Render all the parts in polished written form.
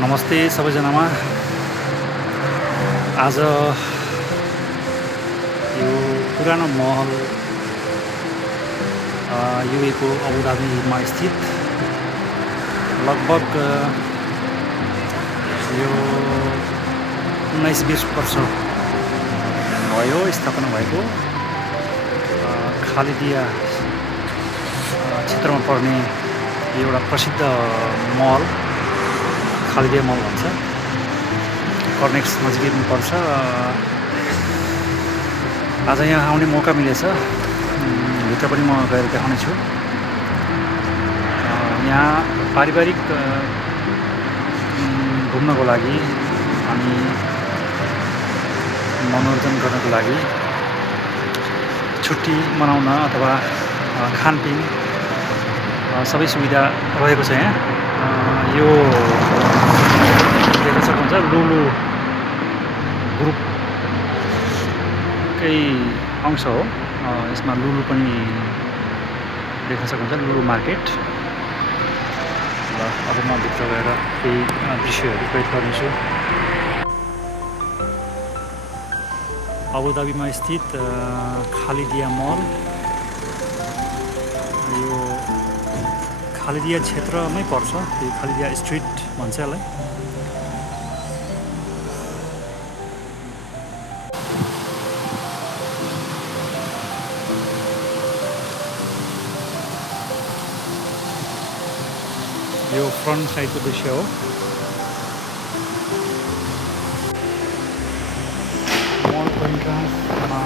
नमस्ते सबैजनामा। आज यो पुरानो महल युएको अबुधाबीमा स्थित लगभग यो 19-20 वर्ष भयो स्थापना भएको खालिदिया क्षेत्रमा पर्ने एउटा प्रसिद्ध महल खालिदिया महल भन्छ। कर्नेक्स नजिकै पनि पर्छ। आज यहाँ आउने मौका मिलेछ, भित्र पनि म गएर देखाउने छु। यहाँ पारिवारिक घुम्नको लागि अनि मनोरञ्जन गर्नको लागि, छुट्टी मनाउन अथवा खानपिन सबै सुविधा रहेको छ। यहाँ यो देख्न सक्नुहुन्छ लुलु ग्रुपकै अंश हो। यसमा लुलु पनि देख्न सक्नुहुन्छ, लुलु मार्केट। र अब म भित्र गएर केही दृश्यहरू कैद गर्नेछु। अबुधाबीमा स्थित खालिदिया मल, यो खालिदिया क्षेत्रमै पर्छ। यो खालिदिया स्ट्रिट भन्छ यसलाई। यो फ्रन्ट साइडको दृश्य हो। मलको इन्ट्रान्समा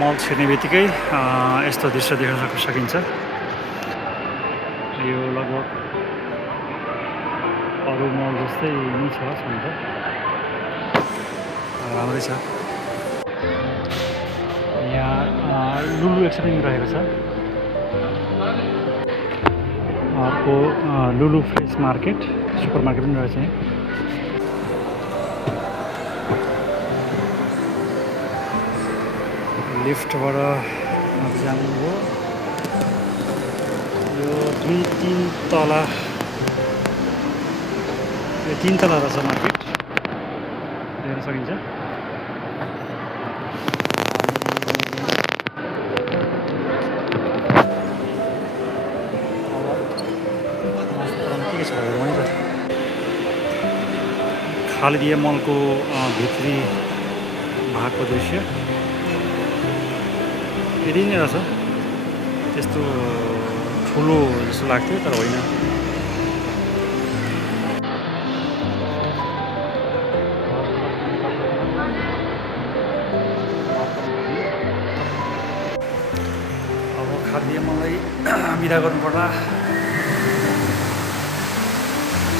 मल छिर्ने बित्तिकै यस्तो दृश्य देख्न सकिन्छ। यो लगभग अरू मल जस्तै नै छ, राम्रै छ। यहाँ लुलु एक्सचेन्ज रहेको छ। अर्को Lulu fresh market, super market पनि रहेछ। यहाँ लिफ्टबाट जानुभयो। यो 2-3 तला, यो 3 तला रहेछ मार्केट, देख्न सकिन्छ। खालिदिया मलको भित्री भागको दृश्य यति नै रहेछ। त्यस्तो ठुलो जस्तो लाग्थ्यो, तर होइन। अब खालिदिया मललाई बिदा गर्नुपर्दा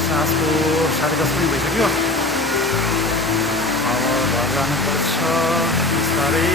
साँझको 10:30 पनि भइसक्यो। अब घर जानुपर्छ बिस्तारै।